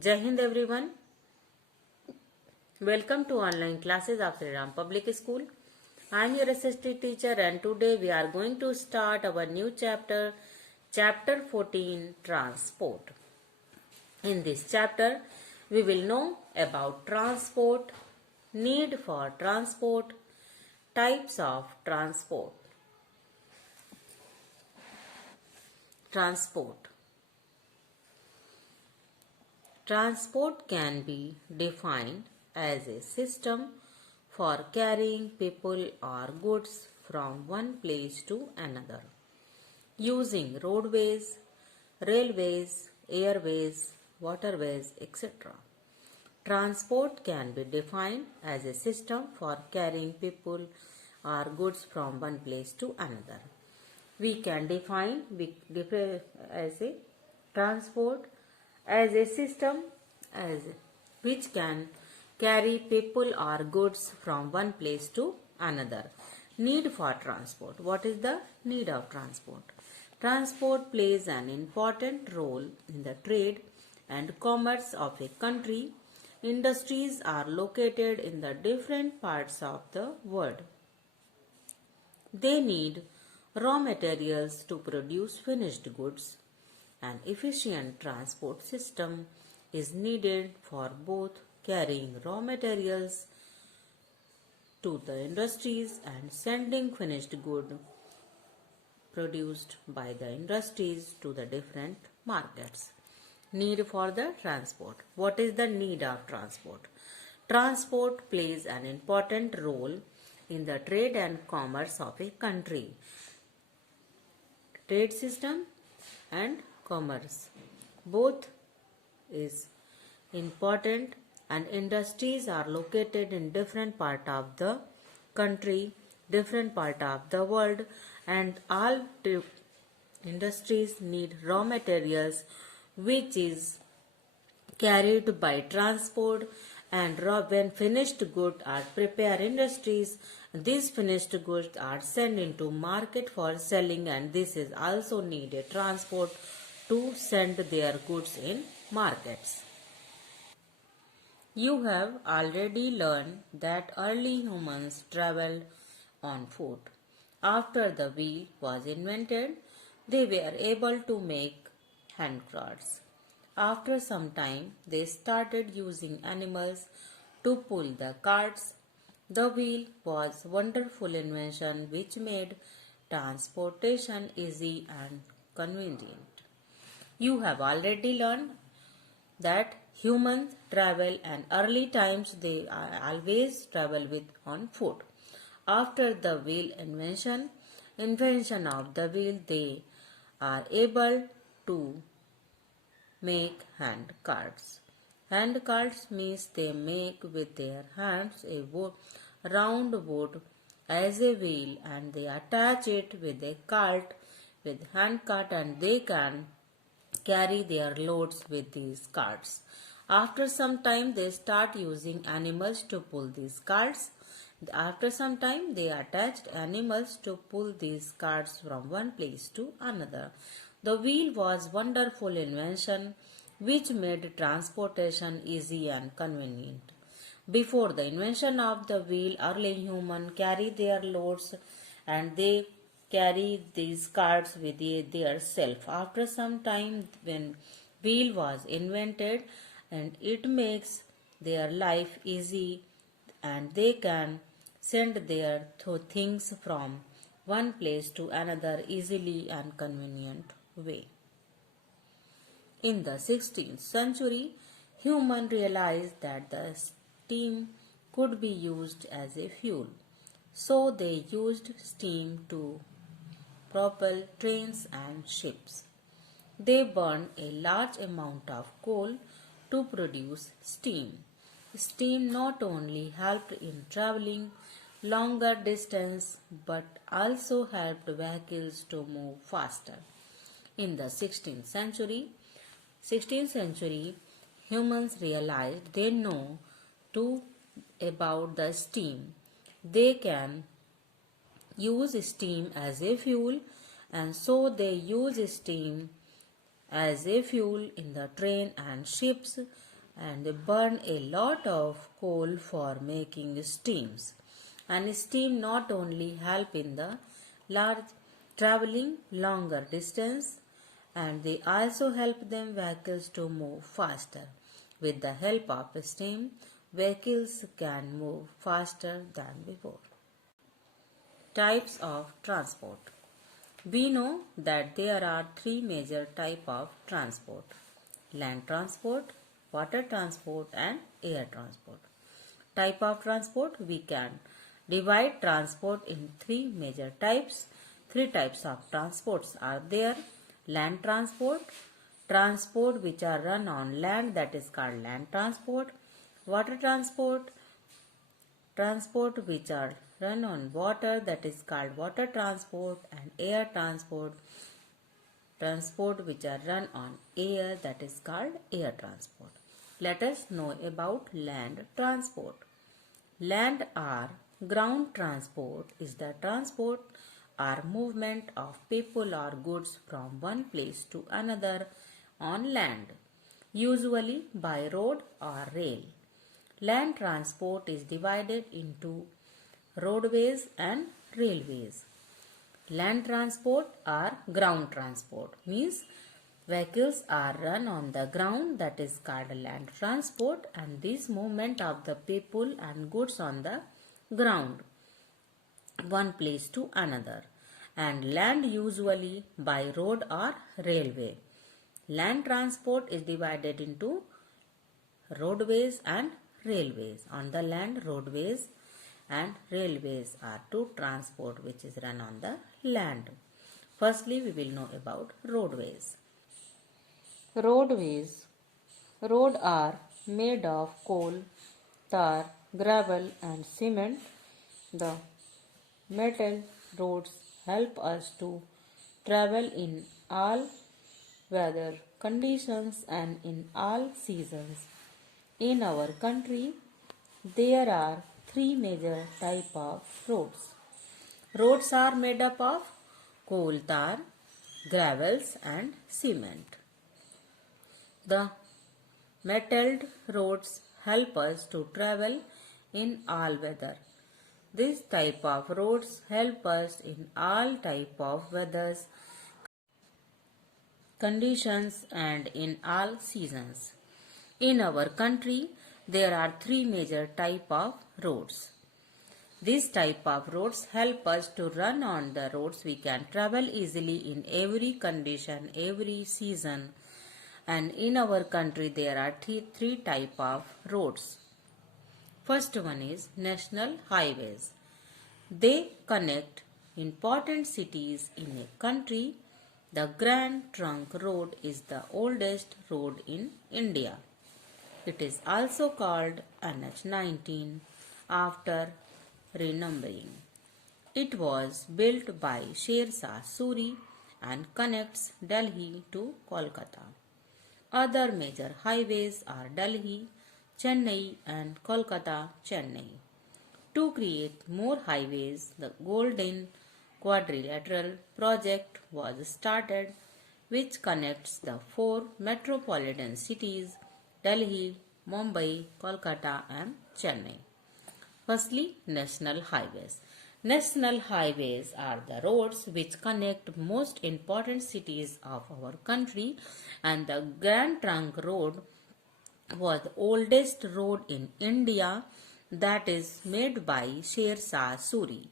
Jai Hind everyone. Welcome to online classes of Sri Ram Public School. I am your SST teacher and today we are going to start our new chapter, chapter 14, Transport. In this chapter, we will know about transport, need for transport, types of transport. Transport. Transport can be defined as a system for carrying people or goods from one place to another using roadways, railways, airways, waterways, etc. Transport can be defined as a system for carrying people or goods from one place to another. We can define as a transport as a system which can carry people or goods from one place to another. Need for transport. What is the need of transport? Transport plays an important role in the trade and commerce of a country. Industries are located in the different parts of the world. They need raw materials to produce finished goods. An efficient transport system is needed for both carrying raw materials to the industries and sending finished goods produced by the industries to the different markets. Need for the transport. What is the need of transport? Transport plays an important role in the trade and commerce of a country. Trade system and commerce both is important, and industries are located in different part of the country, different part of the world, and all industries need raw materials which is carried by transport, and when finished goods are prepared industries, these finished goods are sent into market for selling, and this is also needed transport to send their goods in markets. You have already learned that early humans traveled on foot. After the wheel was invented, they were able to make handcarts. After some time, they started using animals to pull the carts. The wheel was a wonderful invention which made transportation easy and convenient. You have already learned that humans travel, and early times they always travel on foot. After the wheel invention of the wheel, they are able to make hand carts. Hand carts means they make with their hands a round wood as a wheel, and they attach it with a cart with hand cart, and they can carry their loads with these carts. After some time, they start using animals to pull these carts. After some time, they attached animals to pull these carts from one place to another. The wheel was a wonderful invention which made transportation easy and convenient. Before the invention of the wheel, early humans carried their loads and they carry these carts with their self. After some time, when wheel was invented, and it makes their life easy, and they can send their things from one place to another easily and convenient way. In the 16th century, humans realized that the steam could be used as a fuel. So they used steam to propel trains and ships. They burned a large amount of coal to produce steam. Steam not only helped in traveling longer distance but also helped vehicles to move faster. In the 16th century, humans realized they know too about the steam. They can use steam as a fuel, and so they use steam as a fuel in the train and ships, and they burn a lot of coal for making steams. And steam not only help in the large traveling longer distance, and they also help them vehicles to move faster. With the help of steam, vehicles can move faster than before. Types of transport. We know that there are three major types of transport: land transport, water transport and air transport. Type of transport: we can divide transport in three major types. Three types of transports are there: land transport, transport which are run on land, that is called land transport; water transport, transport which are run on water, that is called water transport; and air transport, transport which are run on air, that is called air transport. Let us know about land transport. Land or ground transport is the transport or movement of people or goods from one place to another on land, usually by road or rail. Land transport is divided into roadways and railways. Land transport or ground transport means vehicles are run on the ground, that is called land transport, and this movement of the people and goods on the ground one place to another, and land usually by road or railway. Land transport is divided into roadways and railways. On the land, roadways and railways are two transport which is run on the land. Firstly, we will know about roadways. Roadways. Road are made of coal, tar, gravel and cement. The metal roads help us to travel in all weather conditions and in all seasons. In our country, there are three major type of roads. Roads are made up of coal tar, gravels and cement. The metalled roads help us to travel in all weather. This type of roads help us in all type of weathers, conditions and in all seasons. In our country, there are three major type of roads. This type of roads help us to run on the roads. We can travel easily in every condition, every season. And in our country, there are three type of roads. First one is national highways. They connect important cities in a country. The Grand Trunk Road is the oldest road in India. It is also called NH19 after renumbering. It was built by Sher Shah Suri and connects Delhi to Kolkata. Other major highways are Delhi, Chennai and Kolkata, Chennai. To create more highways, the Golden Quadrilateral project was started, which connects the four metropolitan cities Delhi, Mumbai, Kolkata and Chennai. Firstly, national highways. National highways are the roads which connect most important cities of our country, and the Grand Trunk Road was the oldest road in India, that is made by Sher Shah Suri,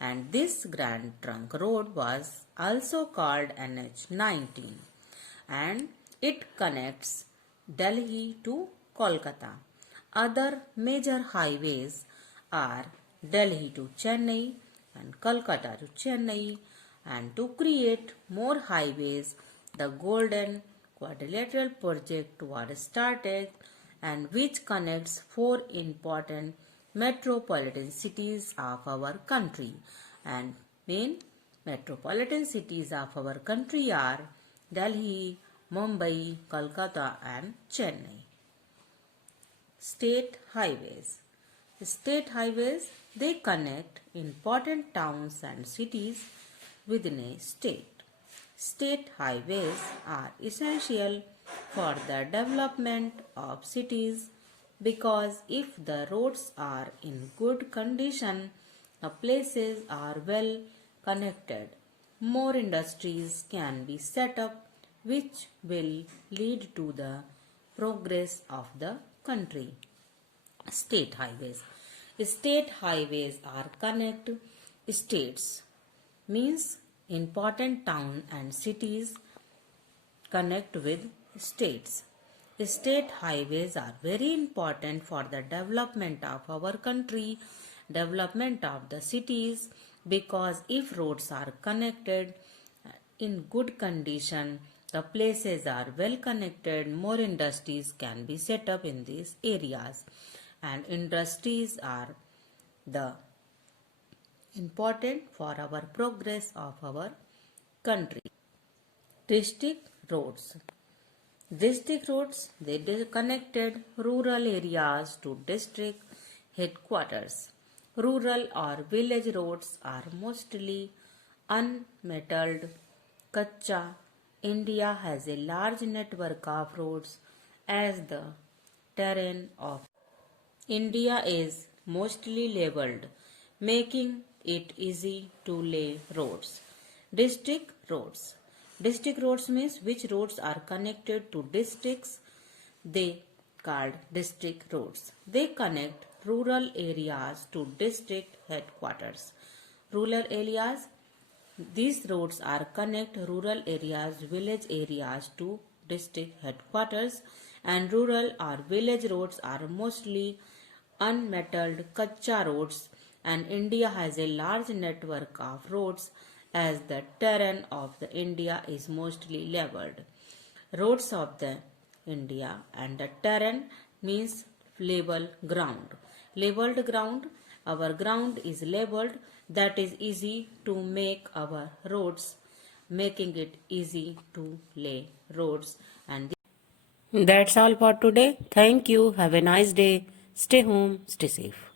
and this Grand Trunk Road was also called NH19, and it connects Delhi to Kolkata. Other major highways are Delhi to Chennai and Kolkata to Chennai, and to create more highways, the Golden Quadrilateral project was started, and which connects four important metropolitan cities of our country, and main metropolitan cities of our country are Delhi, Mumbai, Kolkata and Chennai. State highways. State highways, they connect important towns and cities within a state. State highways are essential for the development of cities because if the roads are in good condition, the places are well connected. More industries can be set up, which will lead to the progress of the country. State highways. State highways are connect states, means important town and cities connect with states. State highways are very important for the development of our country, development of the cities, because if roads are connected in good condition, the places are well connected, more industries can be set up in these areas, and industries are the important for our progress of our country. District roads. District roads, they connected rural areas to district headquarters. Rural or village roads are mostly unmetalled. Kacha. India has a large network of roads as the terrain of India is mostly leveled, making it easy to lay roads. District roads. District roads means which roads are connected to districts. They called district roads. They connect rural areas to district headquarters. Rural areas, these roads are connect rural areas, village areas to district headquarters, and rural or village roads are mostly unmetalled kacha roads, and India has a large network of roads as the terrain of the India is mostly leveled. Roads of the India and the terrain means level ground. Leveled ground, our ground is leveled, that is easy to make our roads, making it easy to lay roads. And that's all for today. Thank you. Have a nice day. Stay home, stay safe.